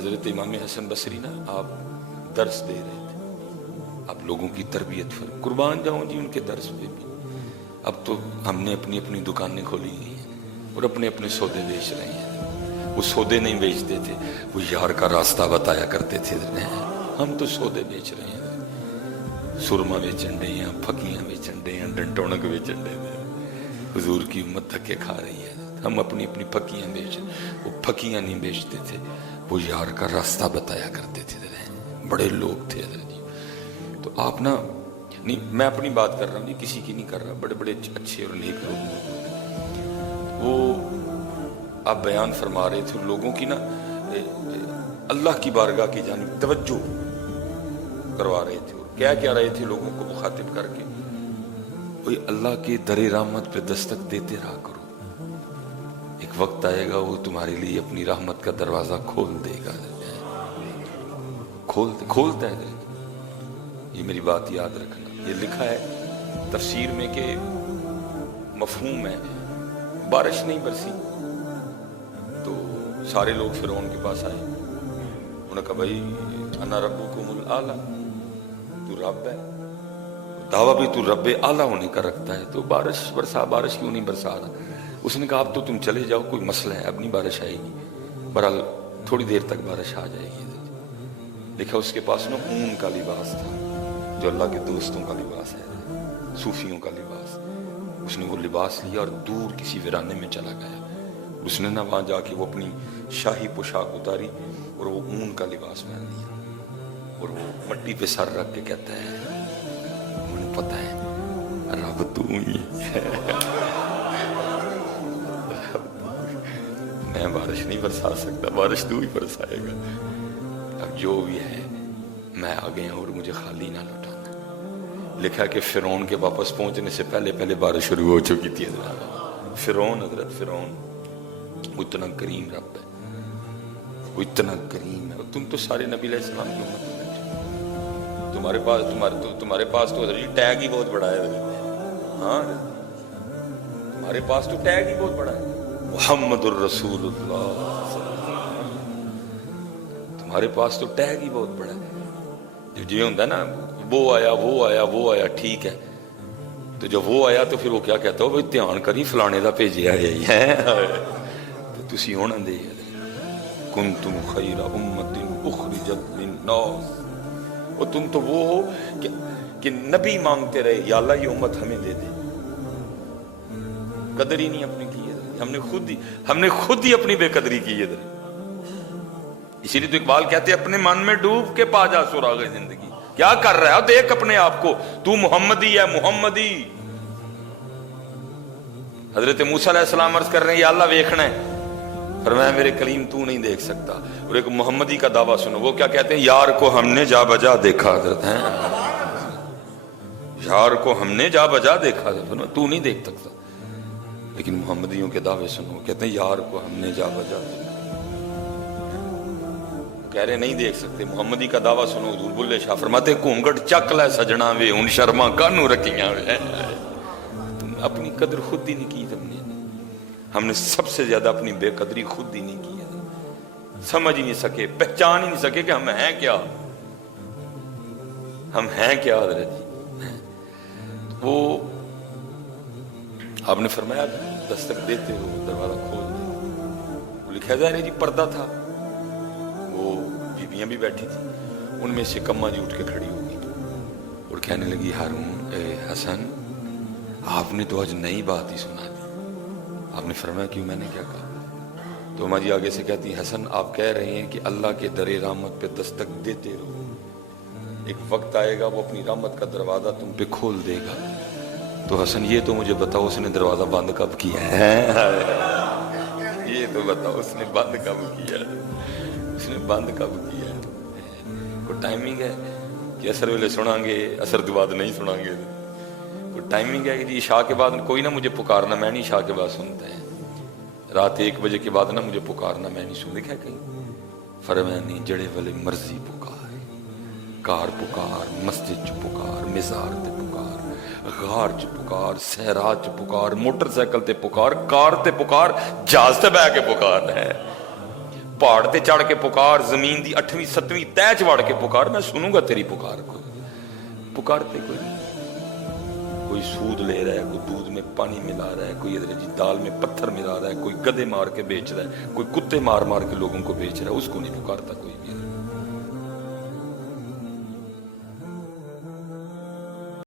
حضرت امام حسن بصری نا آپ درس دے رہے تھے، آپ لوگوں کی تربیت پر قربان جاؤں جی ان کے درس پہ بھی۔ اب تو ہم نے اپنی اپنی دکانیں کھولی ہیں اور اپنے اپنے سودے بیچ رہے ہیں۔ وہ سودے نہیں بیچتے تھے، وہ یار کا راستہ بتایا کرتے تھے، ہم تو سودے بیچ رہے ہیں، سرما بیچن ڈے ہیں، پھکیاں بیچن ڈے ہیں، ڈنٹونک بیچن ڈے ہیں۔ حضور کی امت دھکے کھا رہی ہے، ہم اپنی اپنی پھکیاں بیچ، وہ پھکیاں نہیں بیچتے تھے، وہ یار کا راستہ بتایا کرتے تھے، بڑے لوگ تھے حضرت جی۔ تو آپ نا نہیں، میں اپنی بات کر رہا ہوں جی، کسی کی نہیں کر رہا، بڑے بڑے اچھے اور نیک لوگ موجود ہیں۔ وہ آپ بیان فرما رہے تھے لوگوں کی نا اللہ کی بارگاہ کی جانب توجہ کروا رہے تھے، اور کیا رہے تھے لوگوں کو مخاطب کر کے، وہی اللہ کے در رحمت پہ دستک دیتے رہا کرو، ایک وقت آئے گا وہ تمہارے لیے اپنی رحمت کا دروازہ کھول دے گا، کھولتا ہے۔ یہ میری بات یاد رکھنا، یہ لکھا ہے تفسیر میں کہ مفہوم ہے، بارش نہیں برسی تو سارے لوگ فرعون کے پاس آئے، انہوں نے کہا بھائی انا ربکم الاعلی، تو رب ہے، دعویٰ بھی تو رب اعلیٰ ہونے کا رکھتا ہے، تو بارش برسا، بارش کیوں نہیں برسا رہا؟ اس نے کہا اب تو تم چلے جاؤ، کوئی مسئلہ ہے، اب نہیں بارش آئے گی، بہرحال تھوڑی دیر تک بارش آ جائے گی۔ دیکھا اس کے پاس نا اون کا لباس تھا، جو اللہ کے دوستوں کا لباس ہے، صوفیوں کا لباس، اس نے وہ لباس لیا اور دور کسی ویرانے میں چلا گیا، اس نے نا وہاں جا کے وہ اپنی شاہی پوشاک اتاری اور وہ اون کا لباس پہن لیا، اور وہ مٹی پہ سر رکھ کے کہتا ہے مجھے پتہ ہے رب تو ہی ہے، میں بارش نہیں برسا سکتا، بارش تو ہی برسائے گا، اب جو بھی ہے میں آ گیا اور مجھے خالی نہ لوٹانا۔ لکھا کہ فرعون کے واپس پہنچنے سے پہلے بارش شروع ہو چکی تھی۔ فرعون، حضرت فرعون وہ اتنا کریم رب ہے، وہ اتنا کریم ہے، تم تو سارے نبی علیہ السلام کی امت میں بیٹھے، تمہارے پاس تو حضرت ٹیگ ہی بہت بڑا ہے، ہاں تمہارے پاس تو ٹیگ ہی بہت بڑا ہے، محمد الرسول اللہ، تمہارے پاس تو ٹیگ ہی بہت بڑا ہے۔ جو یہ ہوتا ہے نا وہ آیا ٹھیک ہے، تو جب وہ آیا تو پھر وہ کیا کہتا ہو بھائی دھیان کری فلانے دا بھیجیا ہے، تو تسی ہونا دے کنتم خیر امت اخرجت للناس، اور تم تو وہ ہو کہ نبی مانگتے رہے یا اللہ یہ امت ہمیں دے دے، قدر ہی نہیں اپنی کی ہے، ہم نے خود ہی اپنی بے قدری کی ہے۔ اسی لیے تو اقبال کہتے ہیں اپنے من میں ڈوب کے پا جا سراغ زندگی، کیا کر رہا ہے دیکھ اپنے آپ کو، تو محمدی ہے، محمدی۔ حضرت موسیٰ علیہ السلام عرض کر رہے ہیں یا اللہ ویکھنا ہے، فرمایا میرے کلیم تو نہیں دیکھ سکتا، اور ایک محمدی کا دعویٰ سنو، وہ کیا کہتے ہیں یار کو ہم نے جا بجا دیکھا، حضرت ہیں یار کو ہم نے جا بجا دیکھا، تو نہیں دیکھ سکتا، لیکن محمدیوں کے دعوے سنو، کہتے ہیں یار کو ہم نے جا بجا دیکھا، کہہ رہے نہیں دیکھ سکتے، محمدی کا دعویٰ سنو، حضور بلے شاہ فرماتے گھونگٹ چک لے سجنا وے ہن شرما کانوں رکھیاں وے، تم اپنی قدر خود ہی نہیں کی، ہم نے سب سے زیادہ اپنی بے قدری خود ہی نہیں کی، سمجھ ہی نہیں سکے، پہچان ہی نہیں سکے کہ ہم ہیں کیا، حضرت جی۔ وہ آپ نے فرمایا دستک دیتے ہو دروازہ کھول دے، وہ لکھا ظاہر ہے جی پردہ تھا، وہ بیویاں بھی بیٹھی تھی، ان میں سے کما جی اٹھ کے کھڑی ہو گئی اور کہنے لگی ہارون حسن آپ نے تو آج نئی بات ہی سنا دی۔ آپ نے فرمایا کیوں، میں نے کیا کہا؟ تو ماں جی آگے سے کہتی ہیں حسن آپ کہہ رہے ہیں کہ اللہ کے در رحمت پہ دستک دیتے رہو، ایک وقت آئے گا وہ اپنی رحمت کا دروازہ تم پہ کھول دے گا، تو حسن یہ تو مجھے بتاؤ اس نے دروازہ بند کب کیا ہے، یہ تو بتاؤ اس نے بند کب کیا ہے، اس نے بند کب کیا ہے؟ کوئی ٹائمنگ ہے کہ اثر ویلے سنیں گے، اثر کے بعد نہیں سنیں گے، کوئی ٹائمنگ ہے کہ جی عشاء کے بعد کوئی نہ مجھے پکارنا، میں نہیں عشاء کے بعد سنتا ہے، رات 1 بجے کے بعد نہ مجھے پکارنا، میں نہیں سن دیکھا کہیں، فرمایا نہیں جڑے والے مرضی پکار، کار پکار، مسجد چ پکار، مزار تے پکار، غار چ پکار، صحرا چ پکار، موٹر سائیکل تے پکار، کار تے پکار، جہاز تے بہ کے پکار ہے، پہاڑ تے چڑھ کے پکار, زمین دی 8ویں 7ویں تہ چ وڑ کے پکار, میں سنوں گا تیری پکار کو. پکارتے کوئی نہیں. کوئی سود لے رہا ہے, کوئی دودھ میں پانی ملا رہا ہے, کوئی ادھر جی دال میں پتھر ملا رہا ہے, کوئی گدے مار کے بیچ رہا ہے, کوئی کتے مار مار کے لوگوں کو بیچ رہا ہے, اس کو نہیں پکارتا کوئی بھی.